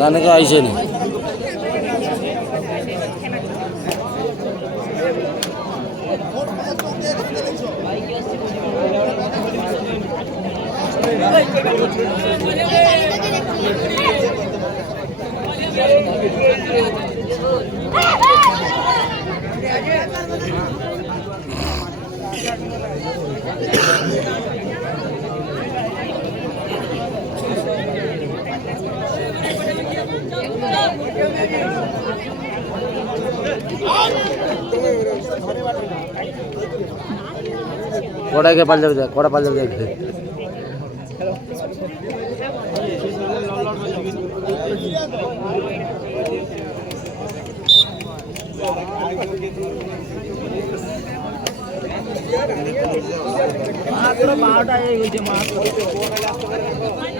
তাহলে কেউ আইসেনি Thank you. कोड़ा के पल्ले दे कोड़ा पल्ले दे मात्र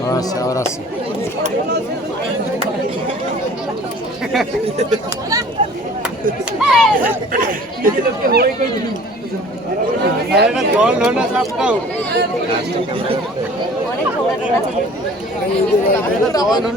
Nossa, agora sim. Ele tá com o olho